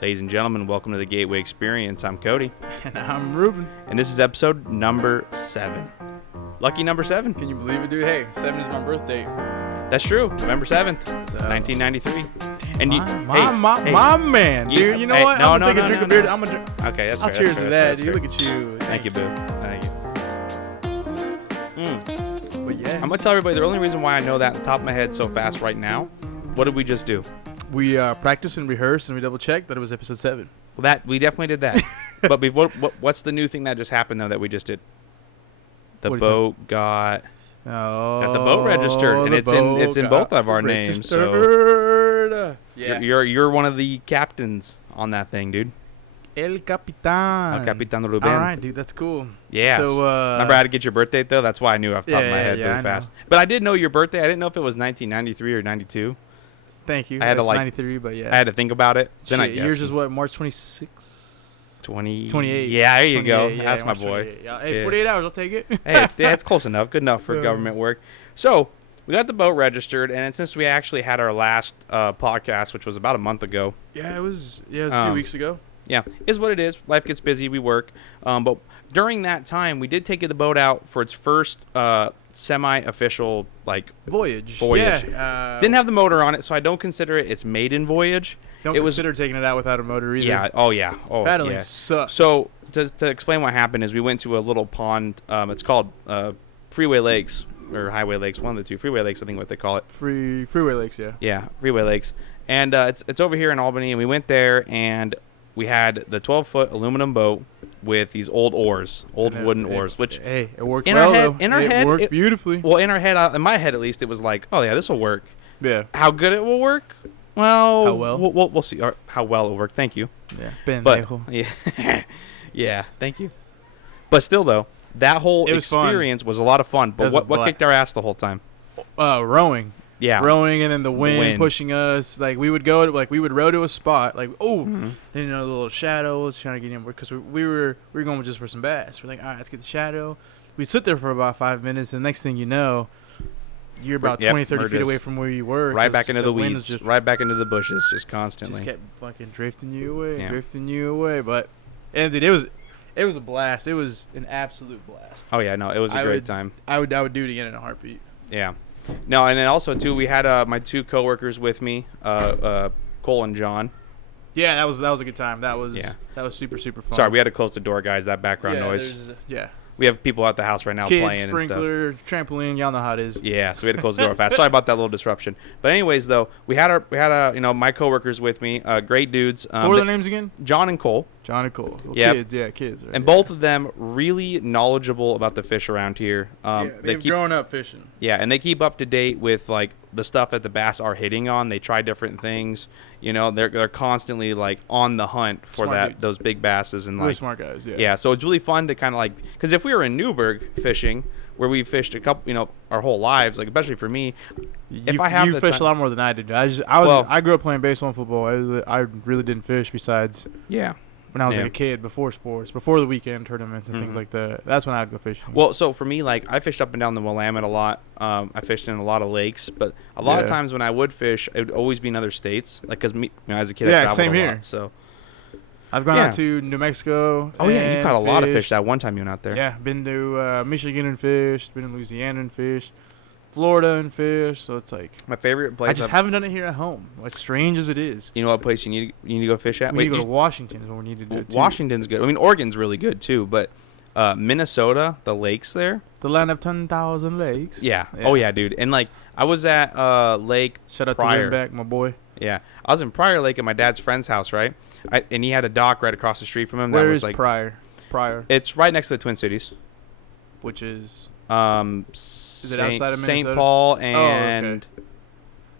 Ladies and gentlemen, welcome to the Gateway Experience. I'm Cody. And I'm Ruben. And this is episode number 7. Lucky number 7. Can you believe it, dude? Hey, 7 is my birthday. That's true. November 7th, So, 1993. And my man, dude. You know what? No, I'm gonna take a drink of beer. I'm gonna drink. Okay, that's I'll fair. cheers that's to fair, that, that's dude. fair. Look at you. Thank you, boo. Thank you. But yes. I'm going to tell everybody the only reason why I know that on top of my head so fast right now, what did we just do? We practiced and rehearsed and we double checked that it was episode 7. Well, we definitely did that. But what's the new thing that just happened, though, that we just did? The boat got the boat registered, and it's in both of our names. So yeah. you're one of the captains on that thing, dude. El Capitan. El Capitan Ruben. All right, dude, that's cool. Yeah. So, remember how to get your birthday though? That's why I knew off the top of my head really fast. But I did know your birthday. I didn't know if it was 1993 or 92. Thank you. I had to 93, but yeah. I had to think about it. Then I Shit, guessed. yours is what, March 26? 28. Yeah, there you go. Yeah, That's my March boy. 28. Yeah. Hey, 48 hours, I'll take it. Hey, that's close enough. Good enough for government work. So we got the boat registered, and since we actually had our last podcast, which was about a month ago. Yeah, it was a few weeks ago. Yeah, is what it is. Life gets busy. We work. But during that time, we did take the boat out for its first semi-official voyage. Yeah. Didn't have the motor on it, so I don't consider it its maiden voyage. Don't consider taking it out without a motor either. Yeah. Oh, yeah. Oh, paddling sucks. So to explain what happened is we went to a little pond. It's called Freeway Lakes or Highway Lakes, one of the two. Freeway Lakes, I think what they call it. Freeway Lakes, yeah. Yeah, Freeway Lakes. And it's over here in Albany, and we went there, and we had the 12-foot aluminum boat with these old wooden oars, which hey, it worked in well, our head, though. In our head, it worked beautifully. Well, in our head, in my head at least, it was like, oh yeah, this will work. Yeah. How good it will work? Well, how well? We'll see. Or how well it will work. Thank you. Yeah. Pendejo. Yeah. Yeah. Thank you. But still, though, that whole experience was a lot of fun. But what kicked our ass the whole time? Rowing. Yeah. Rowing, and then the wind pushing us. We would row to a spot. Then the little shadow was trying to get in because we were going just for some bass. We're like, all right, let's get the shadow. We sit there for about 5 minutes, and the next thing you know, you're about 20, 30 feet away from where you were. Right back into the weeds. Right back into the bushes, just constantly. Just kept fucking drifting you away. But and it was a blast. It was an absolute blast. Oh yeah, no, it was a great time. I would do it again in a heartbeat. Yeah. No, and then also too, we had my 2 coworkers with me, Cole and John. Yeah, that was a good time. That was super fun. Sorry, we had to close the door, guys. That background noise. We have people at the house right now playing sprinkler, and stuff. trampoline, y'all know how it is. Yeah, so we had to close the door fast. Sorry about that little disruption. But anyways, though, we had my coworkers with me, great dudes. What were their names again? John and Cole. John and Cole. Well, yep. Kids. Right? And both of them really knowledgeable about the fish around here. They've grown up fishing. Yeah, and they keep up to date with the stuff that the bass are hitting on. They try different things. They're constantly on the hunt for those big basses and really smart guys. Yeah. Yeah, so it's really fun to kind of because if we were in Newburgh fishing, where we fished a couple, our whole lives, especially for me, you fished a lot more than I did. I grew up playing baseball and football. I really didn't fish besides when I was a kid, before sports, before the weekend tournaments and things like that. That's when I'd go fishing. Well, so for me, I fished up and down the Willamette a lot. I fished in a lot of lakes, but a lot of times when I would fish, it would always be in other states. Because me, as a kid, I traveled same a here. lot. So I've gone out to New Mexico. Oh yeah, you caught a lot of fish that one time you went out there. Yeah, been to Michigan and fished. Been to Louisiana and fished. Florida and fish. So it's my favorite place. I just haven't done it here at home. Strange as it is. You know what place you need to go fish at? We need to go to Washington. Is what we need to do. Washington's good. I mean, Oregon's really good too, but Minnesota, the lakes there, the land of 10,000 lakes. Yeah. Oh yeah, dude. And I was at Lake. Shout out Pryor. to Winback, my boy. Yeah, I was in Pryor Lake at my dad's friend's house, right? And he had a dock right across the street from him. Where is Pryor? Pryor. It's right next to the Twin Cities. Which is. Is it outside of Minnesota? St. Paul and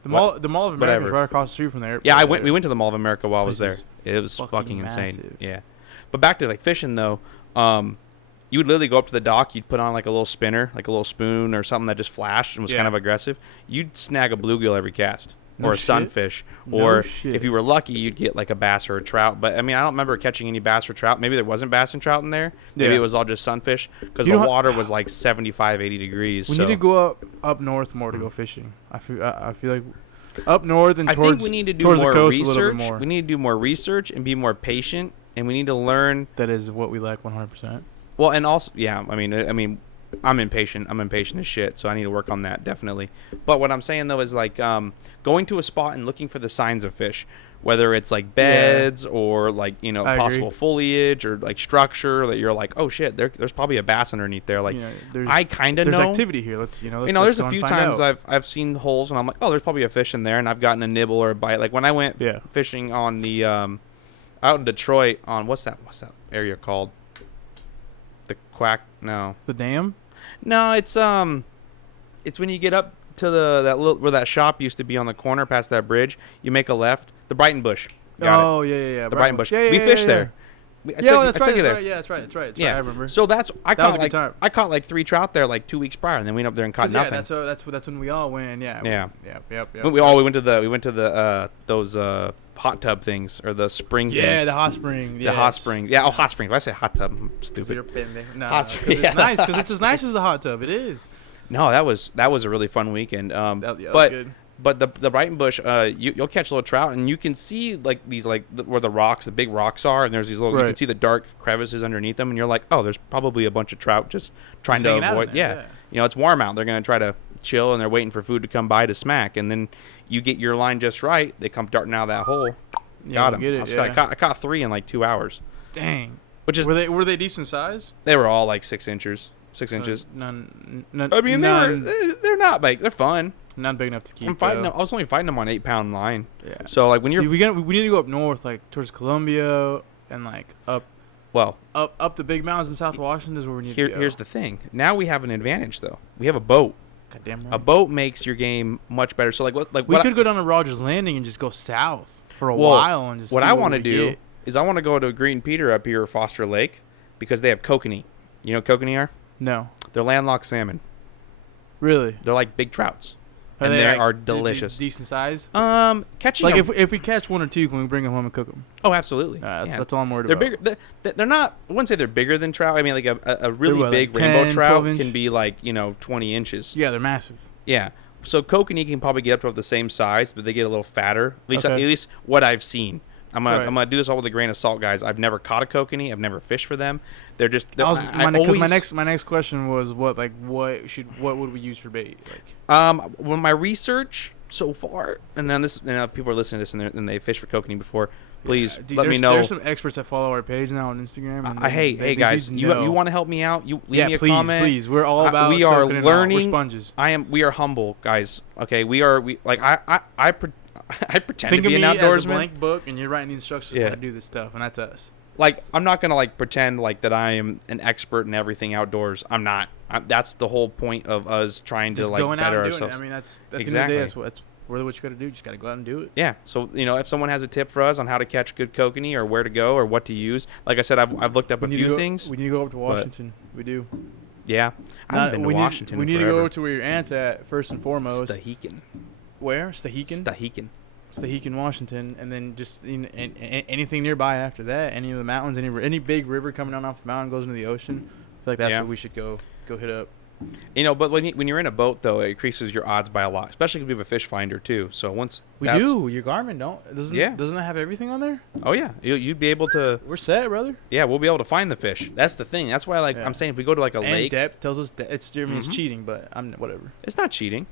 the Mall of America is right across the street from there. Yeah, we went to the Mall of America while I was there. It was fucking insane. Yeah, but back to fishing though. You would literally go up to the dock. You'd put on a little spinner, a little spoon or something that just flashed and was kind of aggressive. You'd snag a bluegill every cast. or a sunfish, or if you were lucky, you'd get like a bass or a trout. But I mean, I don't remember catching any bass or trout. Maybe there wasn't bass and trout in there. Maybe it was all just sunfish because the water was like 75, 80 degrees. We need to go up north more to go fishing. I feel like Up north and I towards, think we need to do towards more the coast research. a little bit more. We need to do more research and be more patient, and we need to learn. That is what we lack 100%. Well, and also, yeah, I mean, I'm impatient. I'm impatient as shit, so I need to work on that definitely. But what I'm saying though is like going to a spot and looking for the signs of fish, whether it's like beds or like possible foliage or like structure that you're like, oh shit, there's probably a bass underneath there. Like I kind of know there's activity here. Let's there's a few times I've seen holes and I'm like, oh, there's probably a fish in there, and I've gotten a nibble or a bite. Like when I went fishing on the out in Detroit on what's that area called? The Quack? No. The dam? No, it's when you get up to where that shop used to be on the corner past that bridge. You make a left. The Brighton Bush. Got it. Yeah. The Brighton Bush. Yeah, we fished there. That's right. Yeah, that's right. I remember. So I caught like 3 trout there like 2 weeks prior, and then we went up there and caught nothing. Yeah, that's when we all went. Yeah. Yep. We went to the those hot tub things or the spring things. Yeah, the hot spring. The hot springs. Yeah, hot springs. Why I say hot tub? I'm stupid. It's nice because it's as nice as a hot tub. It is. No, that was a really fun weekend. That was good. But the Brighton Bush, you'll catch little trout, and you can see like these where the big rocks are, and there's these little. You can see the dark crevices underneath them, and you're like, oh, there's probably a bunch of trout just trying to avoid. Yeah, it's warm out. They're gonna try to chill, and they're waiting for food to come by to smack, and then you get your line just right. They come darting out of that hole. Got them. Get it, I caught 3 in like 2 hours. Dang. Which is were they decent size? They were all like 6 inches. 6 inches. None. I mean, they're not big. They're fun. Not big enough to keep. I'm fighting them. I was only fighting them on 8-pound line. Yeah. So like when we need to go up north, like towards Columbia and like up the big mountains in South Washington is where we need to go. Here's the thing. Now we have an advantage though. We have a boat. Goddamn right. A boat makes your game much better. So we could go down to Rogers Landing and just go south for a while and just. What I want to do is I want to go to Green Peter up here or Foster Lake because they have kokanee. You know what kokanee are? No. They're landlocked salmon. Really? They're like big trouts. And they are delicious. Decent size? Catching like them, if we catch 1 or 2, can we bring them home and cook them? Oh, absolutely. That's all I'm worried about. They're bigger. They're not. I wouldn't say they're bigger than trout. I mean, like a really big 10, rainbow trout inch? can be like 20 inches. Yeah, they're massive. Yeah. So kokanee can probably get up to the same size, but they get a little fatter. At least what I've seen. I'm gonna do this all with a grain of salt, guys. I've never caught a kokanee. I've never fished for them. They're just. My next question was what would we use for bait? When my research so far, and then people are listening to this and they fished for kokanee before. Please let me know. There's some experts that follow our page now on Instagram. And hey guys, you want to help me out? You leave me a comment. Please. We're all about. We are learning. We're sponges. We are humble, guys. Okay, I pretend Think to be an outdoorsman. Think of me as a blank book, and you're writing the instructions on how to do this stuff, and that's us. Like, I'm not gonna pretend like that I am an expert in everything outdoors. I'm not. That's the whole point of us trying to going better out and ourselves. I mean, that's exactly. The end of the day, that's really what you got to do. You just got to go out and do it. Yeah. So if someone has a tip for us on how to catch good kokanee or where to go or what to use, like I said, I've looked up a few things. We need to go up to Washington. We do. Yeah. I haven't been to Washington. We need to go to where your aunt's at first and foremost. Stehekin. Where? Stehekin, Washington, and then just anything nearby after that. Any of the mountains, any big river coming down off the mountain goes into the ocean. I feel like that's where we should go hit up. But when you're in a boat though, it increases your odds by a lot, especially if we have a fish finder too. So once your Garmin doesn't it have everything on there? Oh yeah, you'd be able to. We're set, brother. Yeah, we'll be able to find the fish. That's the thing. That's why I'm saying if we go to a lake, depth tells us it's cheating, but whatever. It's not cheating.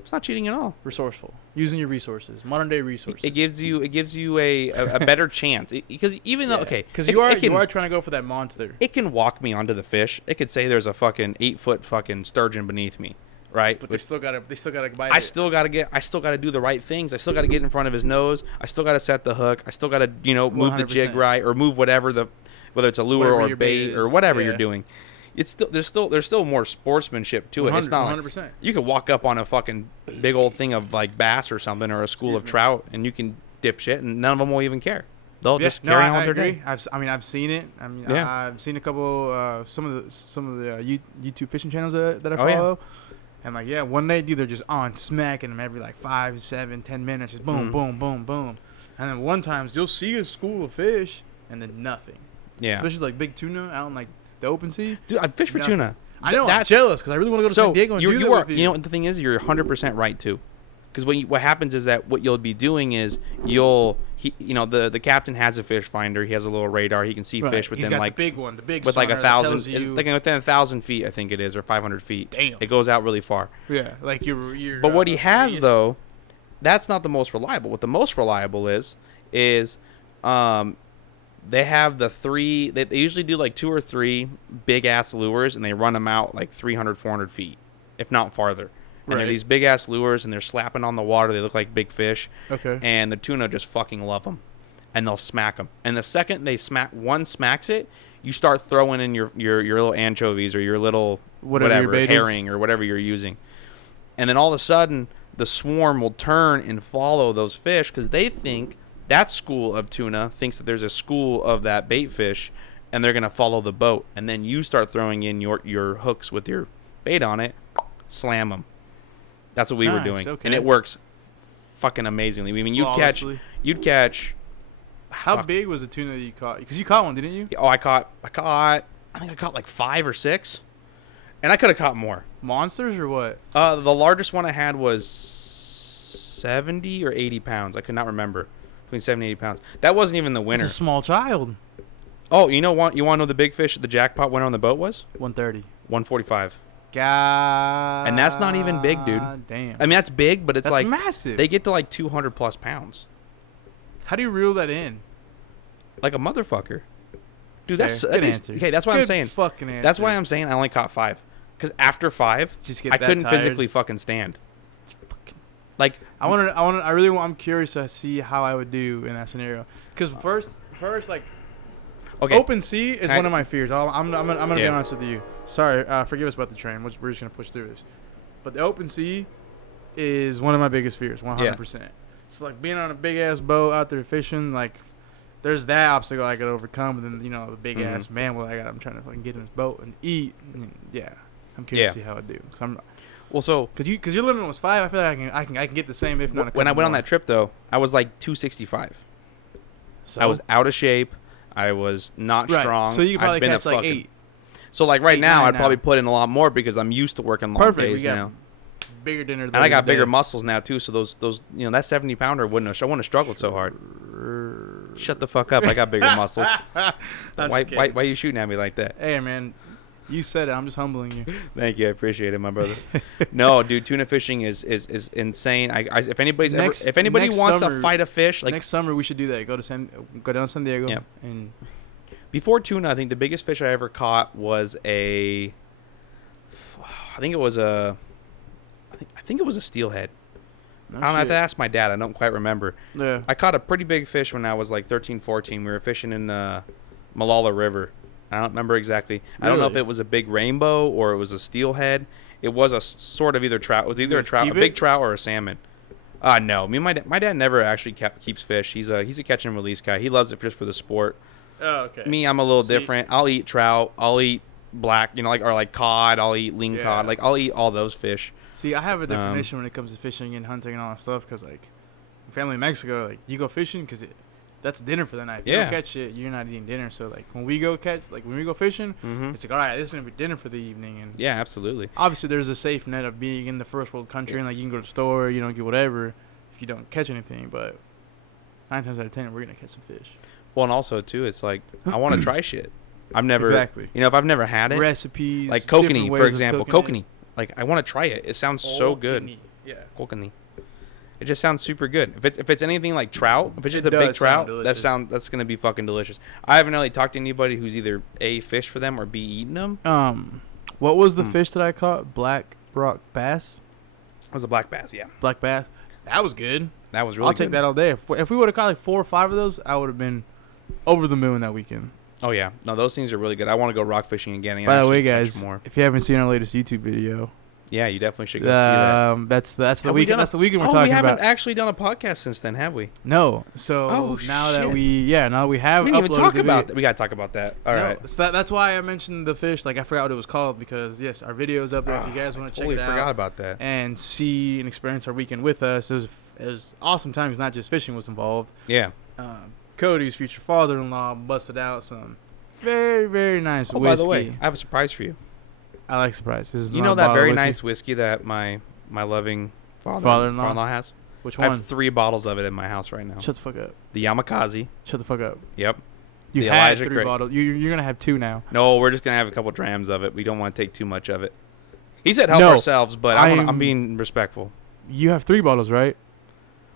It's not cheating at all. Resourceful, using your resources, modern day resources. It gives you a better chance because even though because you are trying to go for that monster. It can walk me onto the fish. It could say there's a fucking 8-foot fucking sturgeon beneath me, right? But they still gotta bite. I still gotta do the right things. I still gotta get in front of his nose. I still gotta set the hook. I still gotta move 100%. The jig right or move whether it's a lure or bait or whatever you're doing. It's still there's still more sportsmanship to it. It's not 100%. You could walk up on a fucking big old thing of bass or something or a school of trout and you can dip shit and none of them will even care. They'll just carry on with their day. I've seen it. I've seen a couple some of the YouTube fishing channels that I follow. And one day, dude, they're just on smacking them every 5, 7, 10 minutes, just boom, boom, boom, boom. And then one time you'll see a school of fish and then nothing. Yeah. Especially big tuna out in the open sea. Dude, I'd fish for tuna. I know. I'm jealous because I really want to go to San Diego and do that with you. You know what the thing is? You're 100% right too. Because what happens is that what you'll be doing is the captain has a fish finder. He has a little radar. He can see fish within the big one, the big with like 1,000, like within 1,000 feet, I think it is, or 500 feet. Damn, it goes out really far. Yeah, like you're. But what he has though, that's not the most reliable. What the most reliable is they have the 3. They usually do like 2 or 3 big ass lures, and they run them out like 300, 400 feet, if not farther. And they're these big ass lures, and they're slapping on the water. They look like big fish. Okay. And the tuna just fucking love them, and they'll smack them. And the second one smacks it, you start throwing in your little anchovies or your little whatever herring or whatever you're using. And then all of a sudden, the swarm will turn and follow those fish because they think that school of tuna thinks that there's a school of that bait fish, and they're gonna follow the boat. And then you start throwing in your hooks with your bait on it, slam them. That's what we were doing, and it works fucking amazingly. I mean, you'd catch. How big was the tuna that you caught? Because you caught one, didn't you? Oh, I think I caught like 5 or 6, and I could have caught more. Monsters or what? The largest one I had was 70 or 80 pounds. I could not remember. Between 70 and 80 pounds. That wasn't even the winner. It's a small child. Oh, you want to know the big fish the jackpot winner on the boat was? 130. 145. God. And that's not even big, dude. Damn. I mean, that's big, but that's like massive. They get to like 200 plus pounds. How do you reel that in? Like a motherfucker. Dude, Good answer. Okay, that's why I'm saying. Fucking answer. That's why I'm saying I only caught 5. Because after 5, I couldn't physically fucking stand. Like I'm curious to see how I would do in that scenario. Because first, like, open sea is one of my fears. I'm gonna be honest with you. Sorry, forgive us about the train. We're just gonna push through this. But the open sea is one of my biggest fears, 100%. It's like being on a big ass boat out there fishing. Like, there's that obstacle I could overcome, and then the big ass mammal I'm trying to fucking get in this boat and eat. And I'm curious to see how I do. Because your limit was 5, I feel like I can get the same, if not. When I went on that trip though, I was like 265. So I was out of shape. I was not strong. So you could probably catch like 8. So like right now, I'd probably put in a lot more because I'm used to working long days now. Bigger dinner. And I got bigger muscles now too. So those that 70 pounder wouldn't have struggled so hard. Shut the fuck up! I got bigger muscles. Why are you shooting at me like that? Hey man. You said it. I'm just humbling you. Thank you. I appreciate it, my brother. No, dude, tuna fishing is insane. If anybody wants to fight a fish, like next summer, we should do that. Go down to San Diego. Yeah. And before tuna, I think the biggest fish I ever caught was I think it was a steelhead. I don't have to ask my dad. I don't quite remember. Yeah. I caught a pretty big fish when I was like 13, 14. We were fishing in the Malala River. I don't remember exactly. Really? I don't know if it was a big rainbow or it was a steelhead. It was a sort of either trout. It was either a big trout or a salmon. No. My dad never actually keeps fish. He's a catch and release guy. He loves it just for the sport. Oh, okay. Me, I'm a little different. I'll eat trout. I'll eat black, like cod. I'll eat lean cod. Like I'll eat all those fish. See, I have a definition when it comes to fishing and hunting and all that stuff. Because like, family in Mexico, like you go fishing because that's dinner for the night. If you don't catch it, you're not eating dinner. So like when we go fishing, it's like, all right, this is gonna be dinner for the evening. And yeah, absolutely. Obviously, there's a safe net of being in the first world country, and like you can go to the store, get whatever if you don't catch anything. But 9 times out of 10, we're gonna catch some fish. Well, and also too, it's like I want to try shit. I've never if I've never had it. Recipes, like kokanee, for example, kokanee. Like I want to try it. It sounds so good. Yeah, kokanee. It just sounds super good. If it's anything like trout, if it's just a big trout, that's gonna be fucking delicious. I haven't really talked to anybody who's either A, fished for them or B, eaten them. What was the fish that I caught? Black rock bass. It was a black bass, yeah. Black bass. That was good. That was really good. I'll take that all day. If we would have caught like 4 or 5 of those, I would have been over the moon that weekend. Oh yeah, no, those things are really good. I want to go rock fishing again. By the way, guys, if you haven't seen our latest YouTube video. Yeah, you definitely should go see that. That's the weekend. That's the weekend we're talking about. We haven't actually done a podcast since then, have we? No. So now that we have, we didn't even talk about that. We gotta talk about that. All right. So that's why I mentioned the fish. Like I forgot what it was called because yes, our video's up there. If you guys want to check it out, forgot about that. And see and experience our weekend with us. It was awesome times. Not just fishing was involved. Yeah. Cody's future father-in-law busted out some very, very nice whiskey. By the way, I have a surprise for you. I like surprises. You know that very nice whiskey that my loving Father-in-law has. Which one? I have 3 bottles of it in my house right now. Shut the fuck up. The Yamakasi. Shut the fuck up. Yep. You the had Elijah 3 Craig. bottles. You're gonna have 2 now. No, we're just gonna have a couple drams of it. We don't want to take too much of it. He said help ourselves, but I'm being respectful. You have 3 bottles, right?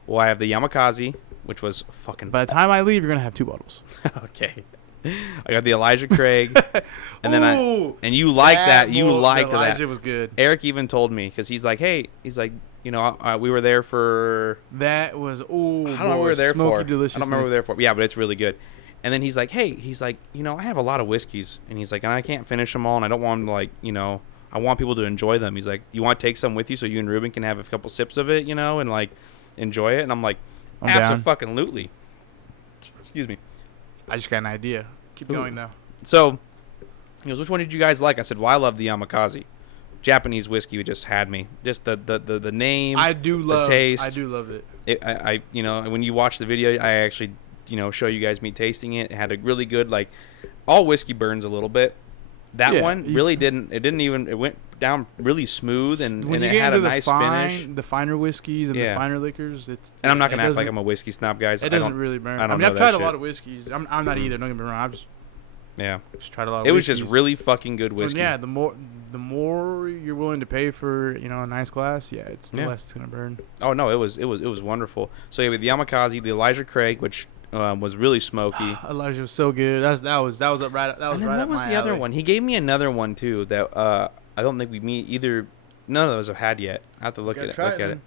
Well, I have the Yamakasi, which was fucking... By the time I leave, you're going to have 2 bottles. Okay. I got the Elijah Craig. And then and you like that. You liked that. Elijah was good. Eric even told me, because he's like, you know, we were there for... That was, I don't know what we were there for. Deliciousness. I don't remember what we were there for. Yeah, but it's really good. And then he's like, you know, I have a lot of whiskeys. And he's like, and I can't finish them all, and I don't want them to, like, you know... I want people to enjoy them. He's like, you want to take some with you so you and Ruben can have a couple sips of it, you know, and like enjoy it. And I'm like, absolutely. Excuse me. I just got an idea. Keep going though. So he goes, which one did you guys like? I said, well, I love the Yamakasi. Japanese whiskey just had me. Just the name. The taste. I do love it. I you know, when you watch the video, I actually, you know, show you guys me tasting it. It had a really good, like, all whiskey burns a little bit. That one really didn't. It went down really smooth, and it had a nice finish. The finer whiskeys and the finer liquors. And I'm not gonna act like I'm a whiskey snob, guys. It doesn't really burn. I mean, I've tried a lot of whiskeys. I'm not either. Don't get me wrong. I've just tried a lot of. It was just really fucking good whiskey. Yeah, the more you're willing to pay for, you know, a nice glass, the less it's gonna burn. Oh no, it was wonderful. So yeah, with the Yamakasi, the Elijah Craig, which was really smoky. Elijah was so good. That was right. And then what was the other one? He gave me another one too that I don't think none of those have had yet. I have to look at it.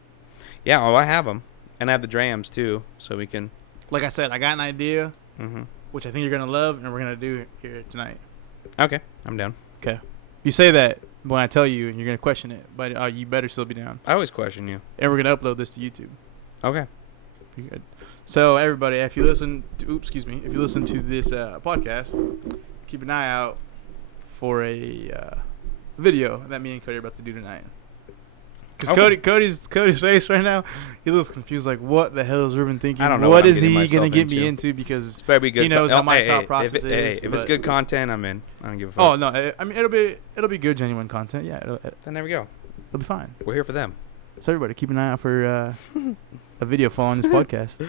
Yeah, I have them, and I have the drams too, so we can. Like I said, I got an idea, which I think you're gonna love, and we're gonna do it here tonight. Okay, I'm down. Okay, you say that when I tell you, and you're gonna question it, but you better still be down. I always question you. And we're gonna upload this to YouTube. Okay. Pretty good. So everybody, if you listen to this podcast, keep an eye out for a video that me and Cody are about to do tonight. Because Cody's face right now, he looks confused. Like, what the hell is Ruben thinking? I don't know what is he gonna get me into? Because it's be good. He knows how my thought process is. If it's good content, I'm in. I don't give a fuck. Oh no, I mean it'll be good, genuine content. Yeah. Then there we go. It'll be fine. We're here for them. So everybody, keep an eye out for a video following this podcast.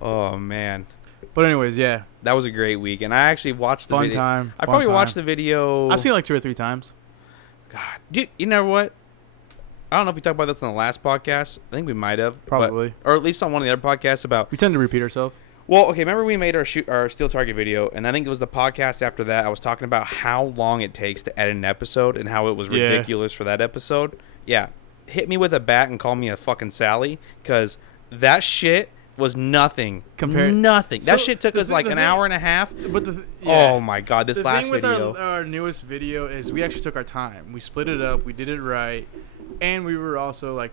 Oh man. But anyways, yeah. That was a great week, and I actually watched the video. I probably watched the video. I've seen it like 2 or 3 times. God, dude, you know what? I don't know if we talked about this on the last podcast. I think we might have. Probably. Or at least on one of the other podcasts about. We tend to repeat ourselves. Well, okay, remember we made our Steel Target video, and I think it was the podcast after that. I was talking about how long it takes to edit an episode and how it was ridiculous for that episode. Yeah. Hit me with a bat and call me a fucking Sally, because that shit was nothing. Nothing. That shit took us like an hour and a half. But oh my god, this last video. The thing with our newest video is we actually took our time. We split it up. We did it right, and we were also like,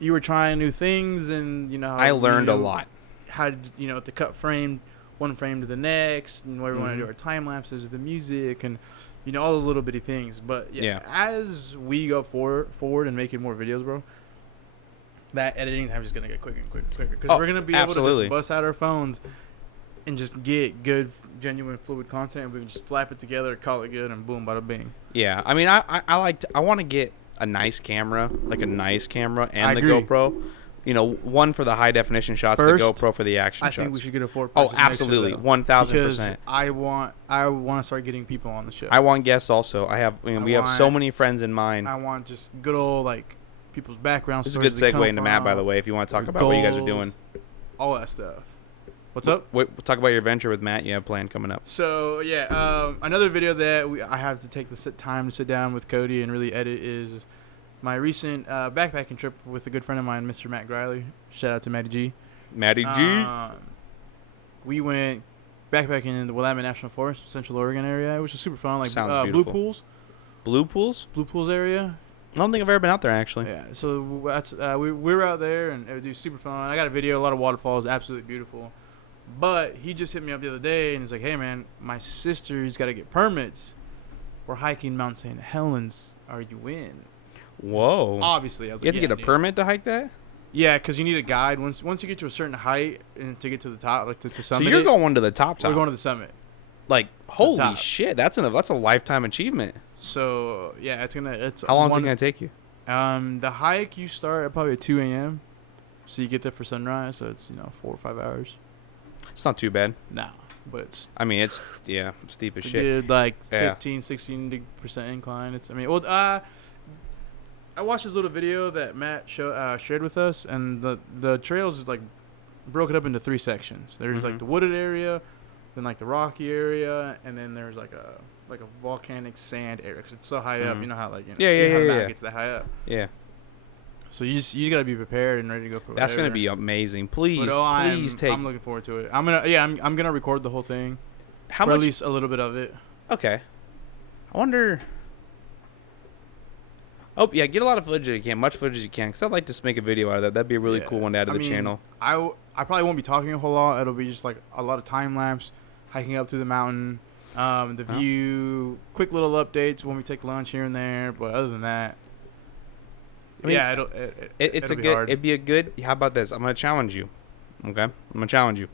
you were trying new things, and you know. I learned a lot. How to cut one frame to the next, and where we want to do our time lapses, the music, and all those little bitty things. But as we go forward and making more videos, bro, that editing time is just gonna get quicker and quicker and quicker, because we're gonna be able to just bust out our phones and just get good, genuine, fluid content. And we can just slap it together, call it good, and boom, bada bing. Yeah, I mean, I want to get a nice camera, and the GoPro. One for the high definition shots, the GoPro for the action shots. I think we should get a 4-person. Oh, absolutely, 1,000%. I want to start getting people on the show. I want guests also. We have so many friends in mind. I want just good old people's backgrounds. This is a good segue into Matt, by the way, if you want to talk about what you guys are doing. All that stuff. What's up? We'll talk about your venture with Matt you have planned coming up. So, another video that I have to take the time to sit down with Cody and really edit is my recent backpacking trip with a good friend of mine, Mr. Matt Griley. Shout out to Matty G. Matty G. We went backpacking in the Willamette National Forest, Central Oregon area, which was super fun. Sounds beautiful. Blue Pools area. I don't think I've ever been out there, actually. Yeah, so that's we were out there, and it was super fun. I got a video, a lot of waterfalls, absolutely beautiful. But he just hit me up the other day, and he's like, hey, man, my sister's got to get permits. We're hiking Mount St. Helens. Are you in? Whoa. Obviously. I was you have to get a permit to hike that? Yeah, because you need a guide. Once you get to a certain height and to get to the top, like to the summit. So you're going to the top. We're going to the summit. Like, holy shit, that's a lifetime achievement. So, yeah, it's how long is it going to take you? The hike you start at probably at 2 a.m. So you get there for sunrise. So it's 4 or 5 hours. It's not too bad. Nah, but it's. I mean, it's steep as shit. Good, like 15-16% incline. I watched this little video that Matt shared with us, and the trails is like broken up into 3 sections. There's like the wooded area, then like the rocky area, and then there's like a volcanic sand area because it's so high up. You know how how the mountain gets that high up. Yeah. So you gotta be prepared and ready to go for whatever. That's gonna be amazing. Please, I'm looking forward to it. I'm gonna record the whole thing. How much? At least a little bit of it. Okay. I wonder. Oh yeah, get a lot of footage if you can, much footage as you can, because I'd like to make a video out of that. That'd be a really cool one to add to the channel. I probably won't be talking a whole lot. It'll be just like a lot of time lapse, hiking up to the mountain, the view, quick little updates when we take lunch here and there. But other than that, it'd be a good. How about this? I'm gonna challenge you. Okay, I'm gonna challenge you.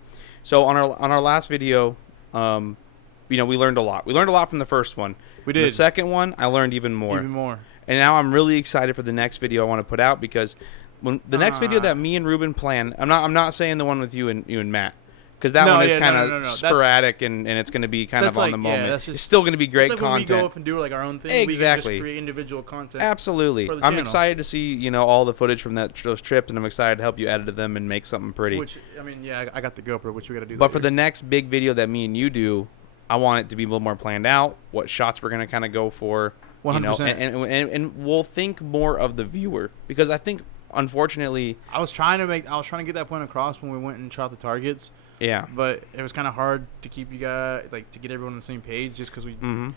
So on our last video, we learned a lot. We learned a lot from the first one. We did. The second one, I learned even more. And now I'm really excited for the next video I want to put out, because when the next video that me and Ruben plan, I'm not saying the one with you and Matt, because that one is kind of sporadic and it's going to be kind of on the moment. It's still going to be great content. When we go off and do like our own thing, we can just create individual content. Absolutely. I'm excited to see all the footage from those trips, and I'm excited to help you edit them and make something pretty. Which I got the GoPro, which we got to do. But for the next big video that me and you do, I want it to be a little more planned out. What shots we're going to kind of go for. 100%. And we'll think more of the viewer, because I think, unfortunately, I was trying to get that point across when we went and shot the targets. Yeah. But it was kind of hard to keep you guys to get everyone on the same page, just because we. Mm-hmm.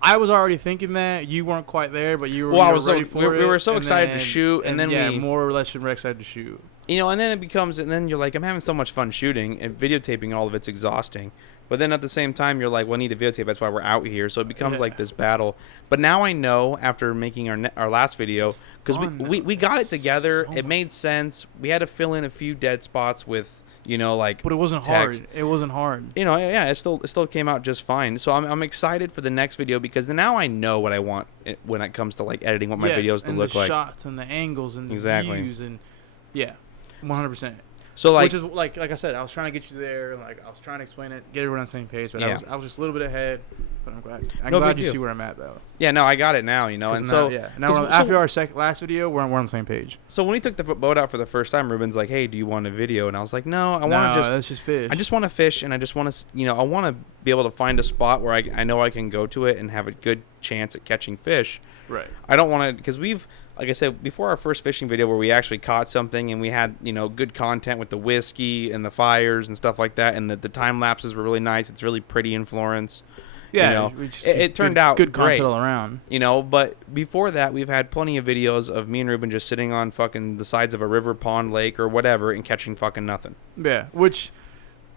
I was already thinking that you weren't quite there, but you were. Well, ready for it. We were so excited to shoot, and then more or less we're excited to shoot. And then and then you're like, I'm having so much fun shooting, and videotaping all of it's exhausting. But then at the same time, you're like, well, I need to videotape. That's why we're out here. So it becomes like this battle. But now I know, after making our last video, because we got it together. It made sense. We had to fill in a few dead spots with, But it wasn't text. hard. It wasn't hard. It still came out just fine. So I'm excited for the next video, because now I know what I want when it comes to editing what my videos to look like. The shots and the angles and the views and 100%. So which is like I said, I was trying to get you there. I was trying to explain it, get everyone on the same page. But I was just a little bit ahead. But I'm glad. I'm glad you see where I'm at though. Yeah, no, I got it now. And now, so after our last video, we're on the same page. So when we took the boat out for the first time, Ruben's like, "Hey, do you want a video?" And I was like, "No, I want to let's just fish. I just want to fish, and I just want to, I want to be able to find a spot where I know I can go to it and have a good chance at catching fish. Right. I don't want to, because like I said, before our first fishing video where we actually caught something and we had, good content with the whiskey and the fires and stuff like that, and the time lapses were really nice. It's really pretty in Florence. Yeah, it turned out good great, content all around. But before that, we've had plenty of videos of me and Ruben just sitting on fucking the sides of a river, pond, lake, or whatever, and catching fucking nothing. Yeah, which,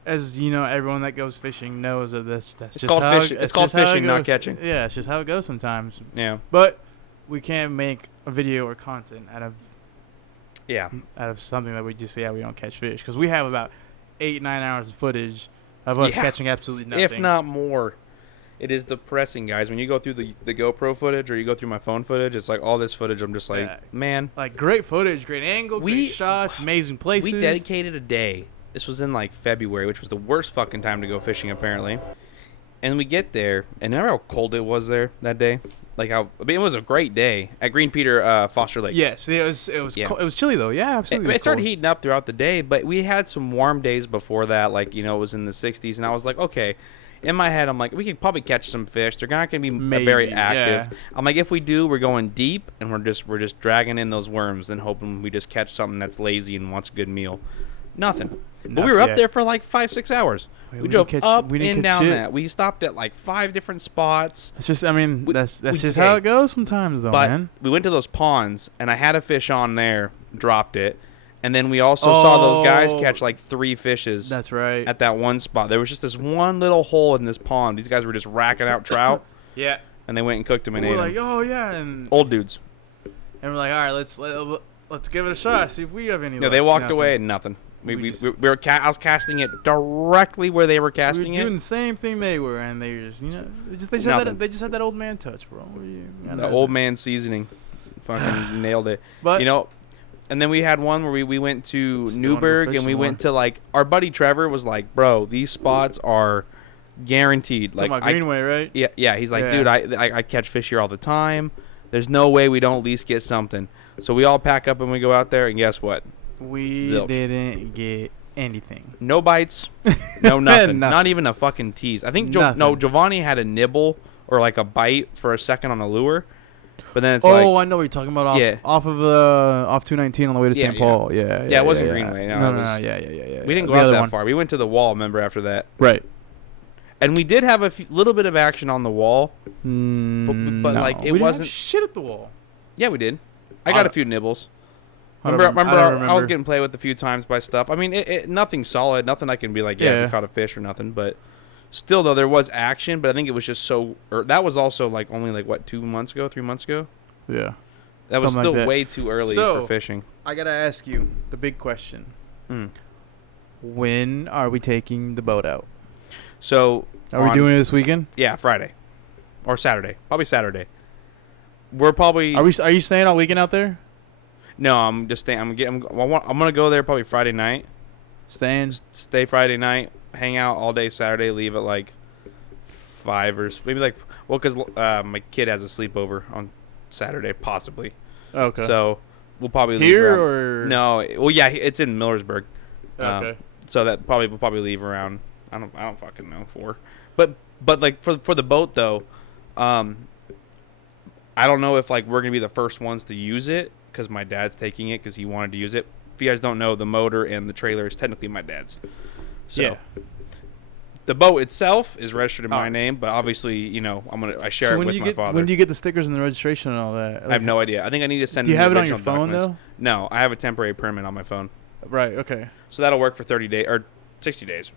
as everyone that goes fishing knows that that's it's just called how fishing. It's called fishing, not catching. Yeah, it's just how it goes sometimes. Yeah, but we can't make a video or content out of something that we just we don't catch fish, because we have about 8-9 hours of footage of us catching absolutely nothing, if not more. It is depressing, guys. When you go through the GoPro footage or you go through my phone footage, it's like all this footage. I'm just like, man, great footage, great angle, great shots, amazing places. We dedicated a day. This was in February, which was the worst fucking time to go fishing apparently. And we get there, and remember how cold it was there that day? It was a great day at Green Peter Foster Lake. Yes, it was cold. It was chilly though. Yeah, absolutely. It started heating up throughout the day, but we had some warm days before that. It was in the 60s, and I was like, okay. In my head, I'm like, we could probably catch some fish. They're not going to be very active. Yeah. I'm like, if we do, we're going deep, and we're just dragging in those worms and hoping we just catch something that's lazy and wants a good meal. Nothing. But we were up there for 5-6 hours. We drove up and down that. We stopped at 5 different spots. It's just, that's just how it goes sometimes, though, man. We went to those ponds, and I had a fish on there, dropped it. And then we also saw those guys catch 3 fishes. That's right. At that one spot. There was just this one little hole in this pond. These guys were just racking out trout. Yeah. And they went and cooked them and ate them. We're like, oh, yeah. And old dudes. And we're like, all right, let's give it a shot. See if we have any luck. Yeah, they walked away and nothing. I was casting it directly where they were casting it. We were doing the same thing they were, and they just, they just had that old man touch, bro. The old man seasoning. fucking nailed it. But you know, and then we had one where we went to Newburgh and we went to like our buddy Trevor was like, bro, these spots are guaranteed. Like Greenway, right? Yeah. He's like, dude, I catch fish here all the time. There's no way we don't at least get something. So we all pack up and we go out there, and guess what? We Zilch. didn't get anything. No bites, no nothing. Not even a fucking tease. I think Giovanni had a nibble or like a bite for a second on a lure, but then it's like, I know what you're talking about. Off 219 on the way to St. Paul. Yeah, it wasn't Greenway. No, yeah. We didn't go out that far. We went to the wall. Remember after that, right? And we did have a little bit of action on the wall, but like it wasn't shit at the wall. Yeah, we did. I got a few nibbles. Remember, I was getting played with a few times by stuff. I mean, nothing solid, nothing I can be like, we caught a fish or nothing. But still, though, there was action. But I think it was just that was also like only like what 3 months ago. Yeah, that was still way too early for fishing. I gotta ask you the big question: when are we taking the boat out? So are we doing it this weekend? Yeah, Friday or Saturday. Probably Saturday. We're probably. Are you staying all weekend out there? No, I'm just staying. I'm gonna go there probably Friday night. Stay Friday night. Hang out all day Saturday. Leave at like 5 or maybe like because my kid has a sleepover on Saturday possibly. Okay. So we'll probably leave here around, or no. Well, yeah, it's in Millersburg. Okay. So that we'll probably leave around. I don't fucking know but like for the boat though, I don't know if like we're gonna be the first ones to use it because my dad's taking it because he wanted to use it. If you guys don't know, the motor and the trailer is technically my dad's. So the boat itself is registered in my name, but obviously, I share it with my father. When do you get the stickers and the registration and all that? I have no idea. I think I need to send. Do you have it on your phone though? No, I have a temporary permit on my phone. Right. Okay. So that'll work for 30 days or 60 days.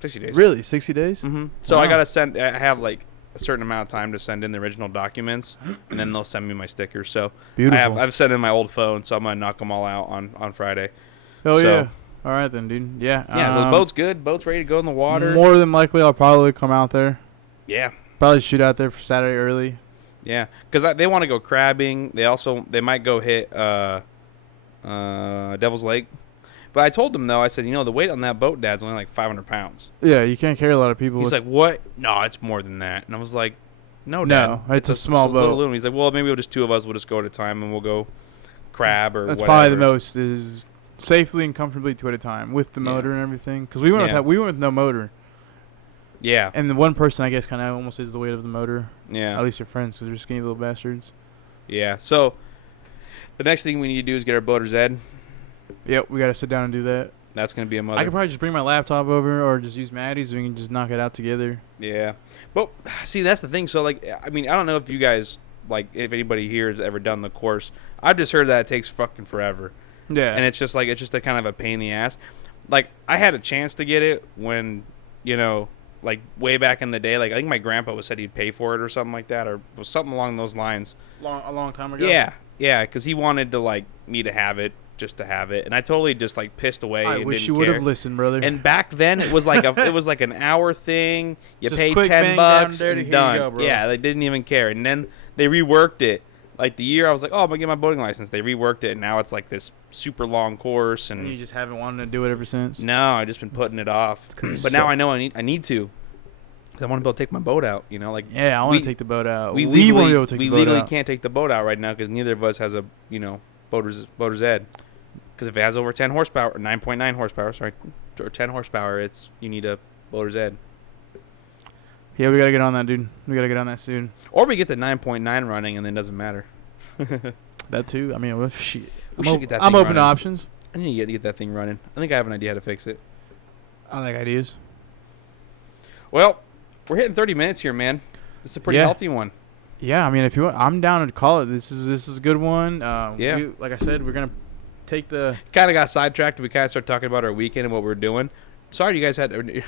60 days. Really? 60 days? Mm-hmm. So I gotta send. I have like a certain amount of time to send in the original documents, and then they'll send me my stickers. So beautiful. I've sent in my old phone, so I'm gonna knock them all out on Friday. Oh yeah. All right then, dude. Yeah. Yeah. So the boat's good. Boat's ready to go in the water. More than likely, I'll probably come out there. Yeah. Probably shoot out there for Saturday early. Yeah, because they want to go crabbing. They might go hit Devil's Lake. But I told him, though, I said, the weight on that boat, Dad's only like 500 pounds. Yeah, you can't carry a lot of people. He's like, what? No, it's more than that. And I was like, no, Dad. No, it's a small boat. Little. He's like, well, maybe just two of us will just go at a time and we'll go crab or That's whatever. Probably the most is safely and comfortably two at a time with the motor and everything. Because we went with no motor. Yeah. And the one person, I guess, kind of almost is the weight of the motor. Yeah. At least your friends, because they're skinny little bastards. Yeah. So the next thing we need to do is get our boater's ed. Yep, we got to sit down and do that. That's going to be a mother. I could probably just bring my laptop over or just use Maddie's and we can just knock it out together. Yeah. But, see, that's the thing. So, like, I mean, I don't know if you guys, like, if anybody here has ever done the course. I've just heard that it takes fucking forever. Yeah. And it's just, like, a kind of a pain in the ass. Like, I had a chance to get it when, like, way back in the day. Like, I think my grandpa said he'd pay for it or something like that or something along those lines. A long time ago? Yeah, because he wanted to, like, me to have it. Just to have it, and I totally just like pissed away. I wish you would have listened, brother. And back then, it was like an hour thing. You paid $10 and done. Go, bro. Yeah, they didn't even care. And then they reworked it. Like the year I was like, oh, I'm gonna get my boating license. They reworked it, and now it's like this super long course. And you just haven't wanted to do it ever since. No, I just been putting it off. But now I know I need to. Cause I want to be able to take my boat out. Like I want to take the boat out. We legally can't take the boat out right now because neither of us has a boater's ed. Because if it has over 10 horsepower, or 9.9 horsepower, or 10 horsepower, you need a boater's ed. Yeah, we got to get on that, dude. We got to get on that soon. Or we get the 9.9 running and then it doesn't matter. That too? I mean, shit. I'm open to options. I need to get that thing running. I think I have an idea how to fix it. I like ideas. Well, we're hitting 30 minutes here, man. It's a pretty healthy one. Yeah, I mean, if you want, I'm down to call it. This is a good one. Like I said, we're going to take the kind of got sidetracked. We kind of started talking about our weekend and what we're doing. Sorry, you guys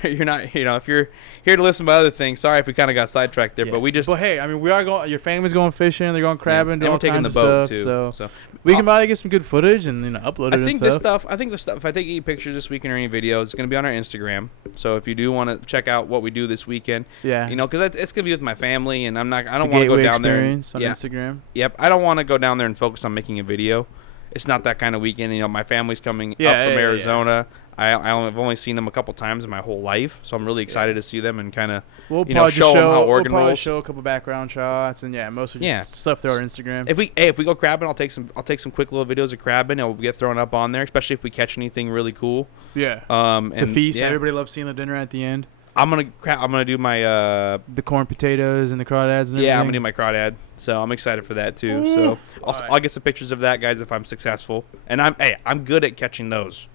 you're not, if you're here to listen to other things, sorry if we kind of got sidetracked there, but hey, I mean, we are going, your family's going fishing, they're going crabbing, doing all kinds of stuff, too. So we can probably get some good footage and upload it. I think this stuff, if I take any pictures this weekend or any videos, it's going to be on our Instagram. So if you do want to check out what we do this weekend, yeah, because it's gonna be with my family, and I don't want to go down there. On Instagram. Yep, I don't want to go down there and focus on making a video. It's not that kind of weekend. My family's coming up from Arizona. Yeah. I've only seen them a couple times in my whole life, so I'm really excited to see them and kind of show them how Oregon rolls. We'll show a couple background shots and mostly just stuff through our Instagram. If we go crabbing, I'll take some quick little videos of crabbing. It'll get thrown up on there, especially if we catch anything really cool. Yeah. And the feast. Yeah. Everybody loves seeing the dinner at the end. I'm gonna do my the corn potatoes and the crawdads and everything. Yeah, I'm gonna do my crawdad. So I'm excited for that too. Ooh. So I'll get some pictures of that, guys, if I'm successful. And I'm good at catching those.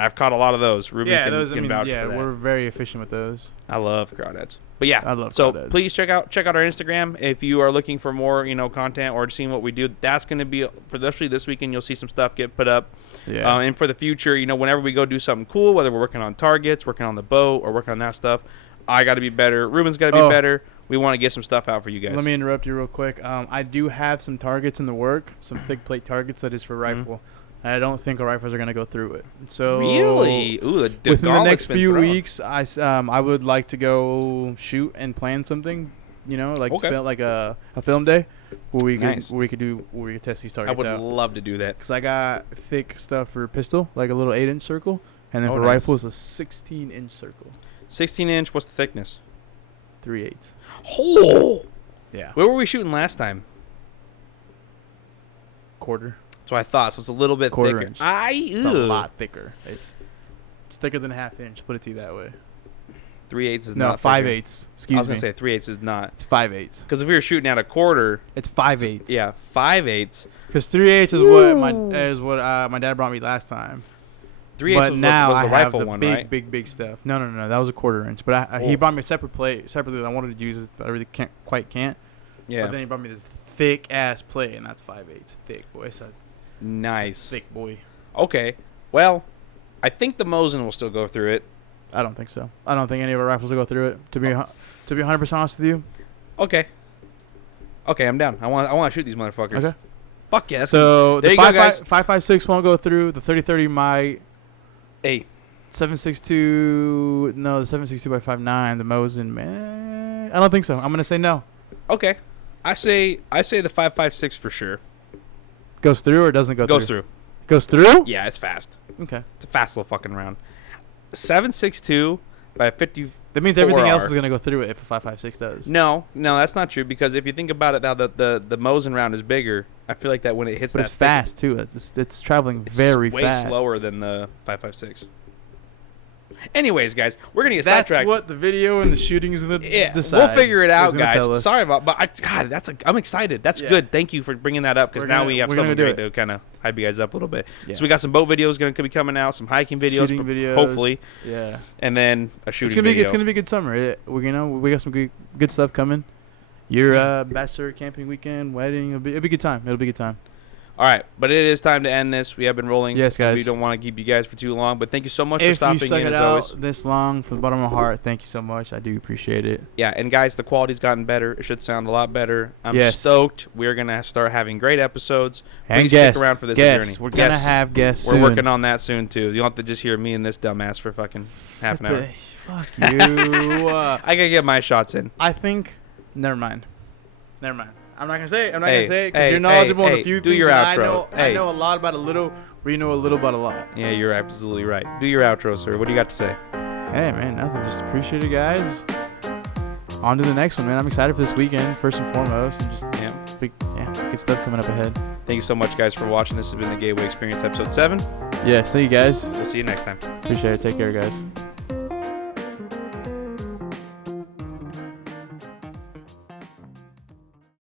I've caught a lot of those. Ruben can vouch for that. We're very efficient with those. I love crawdads. But yeah, I love so crawdads. Please check out our Instagram if you are looking for more, content or seeing what we do. That's going to be, especially this weekend, you'll see some stuff get put up. Yeah. And for the future, whenever we go do something cool, whether we're working on targets, working on the boat, or working on that stuff, I got to be better. Ruben's got to be better. We want to get some stuff out for you guys. Let me interrupt you real quick. I do have some targets in the work, some thick plate targets that is for rifle. Mm-hmm. I don't think our rifles are going to go through it. So really, within the next few weeks, I would like to go shoot and plan something. Film, like a film day where we could test these targets out. I would love to do that because I got thick stuff for pistol, like a little 8-inch circle, and then for rifles a 16-inch circle. 16-inch. What's the thickness? 3/8. Oh, yeah. Where were we shooting last time? Quarter. That's what I thought. So it's a little bit thicker. Inch. It's a lot thicker. It's thicker than a 1/2 inch. Put it to you that way. 3/8 is no, not 5/8. Excuse me. I was gonna say 3/8 is not. It's 5/8. Because if we were shooting at a quarter, it's 5/8. Yeah, 5/8. Because 3/8 is what my dad brought me last time. 3/8 was the rifle one, big, right? Big stuff. No, that was a 1/4 inch. But he brought me a separately. I wanted to use it, but I really can't. Yeah. But then he brought me this thick ass plate, and that's 5/8 thick, boy. So nice. Thick boy. Okay. Well, I think the Mosin will still go through it. I don't think so. I don't think any of our rifles will go through it. To be 100% honest with you. Okay, I'm down. I want to shoot these motherfuckers. Okay. Fuck yeah. So the 5.56 won't go through. The 30-30 might. 7.62. No, the 7.62 by 5.9. The Mosin, man. I don't think so. I'm gonna say no. Okay. I say the 5.56 for sure. Goes through or doesn't go through? Goes through. Goes through? Yeah, it's fast. Okay. It's a fast little fucking round. 7.62 by 50. That means everything else is going to go through it if a 5.56 does. No, that's not true because if you think about it now, the Mosin round is bigger. I feel like that when it hits but that. It's fast too. It's traveling very fast. It's way slower than the 5.56. Anyways, guys, we're gonna get sidetracked. That's what the video and the shooting is gonna decide. We'll figure it out, guys. Sorry about, but I'm excited. That's good. Thank you for bringing that up because now we have something great to kind of hype you guys up a little bit. Yeah. So we got some boat videos gonna be coming out, some hiking videos, shooting videos, hopefully. Yeah. And then a shooting video. It's gonna be a good summer. We got some good stuff coming. Your bachelor camping weekend, wedding. It'll be a good time. It'll be a good time. All right, but it is time to end this. We have been rolling. Yes, guys. We don't want to keep you guys for too long, but thank you so much for stopping in. If you stuck it as always. out this long from the bottom of my heart, thank you so much. I do appreciate it. Yeah, and guys, the quality's gotten better. It should sound a lot better. I'm stoked. We're gonna start having great episodes. And stick around for this journey. We're gonna have guests. We're working on that soon too. You don't have to just hear me and this dumbass for fucking half an hour. Fuck you. I gotta get my shots in. I think. Never mind. I'm not gonna say it. Because you're knowledgeable in a few things. Do your outro. I know a lot about a little. Where you know a little about a lot. Yeah, you're absolutely right. Do your outro, sir. What do you got to say? Hey, man, nothing. Just appreciate it, guys. On to the next one, man. I'm excited for this weekend, first and foremost. And just good stuff coming up ahead. Thank you so much, guys, for watching. This has been the Gateway Experience, episode 7. Yes, thank you, guys. We'll see you next time. Appreciate it. Take care, guys.